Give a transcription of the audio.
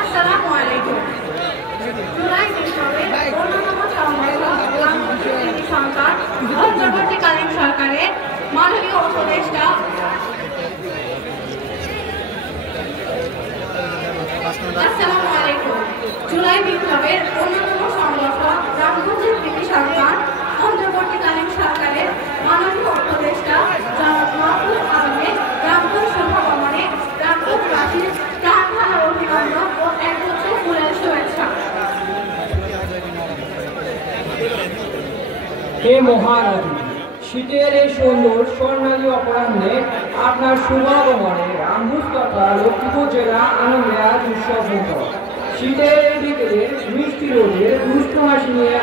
আসসালামুয়ালাইকুম। জুলাই বিপ্লবে অন্যতম সংকট অন্তর্বর্তীকালীন সরকারের মাননীয় উপদেষ্টা আসসালামুয়ালাইকুম। জুলাই বিপ্লবের অন্যতম সংগঠক রামগঞ্জের কৃতি সরকার অন্তর্বর্তীকালীন সরকারের মাননীয় উপদেষ্টা জনাব মাহফুজ আলমের রামগঞ্জ শুভকামনে রামগঞ্জবাসীর প্রাণ ঢালা অভিনন্দন ও একত্রে ফুলের শুভেচ্ছা। হে মহানদী, শীতের এই সুন্দর স্বর্ণালী অপরাহ্নে আপনার শুভাগমনে রামগঞ্জ তথা লক্ষ্মীপুর জেলা আনন্দে আজ উৎসবমুখর। শীতের এই বিকেলে মিষ্টি রোদে দুষ্ট হাসি নিয়ে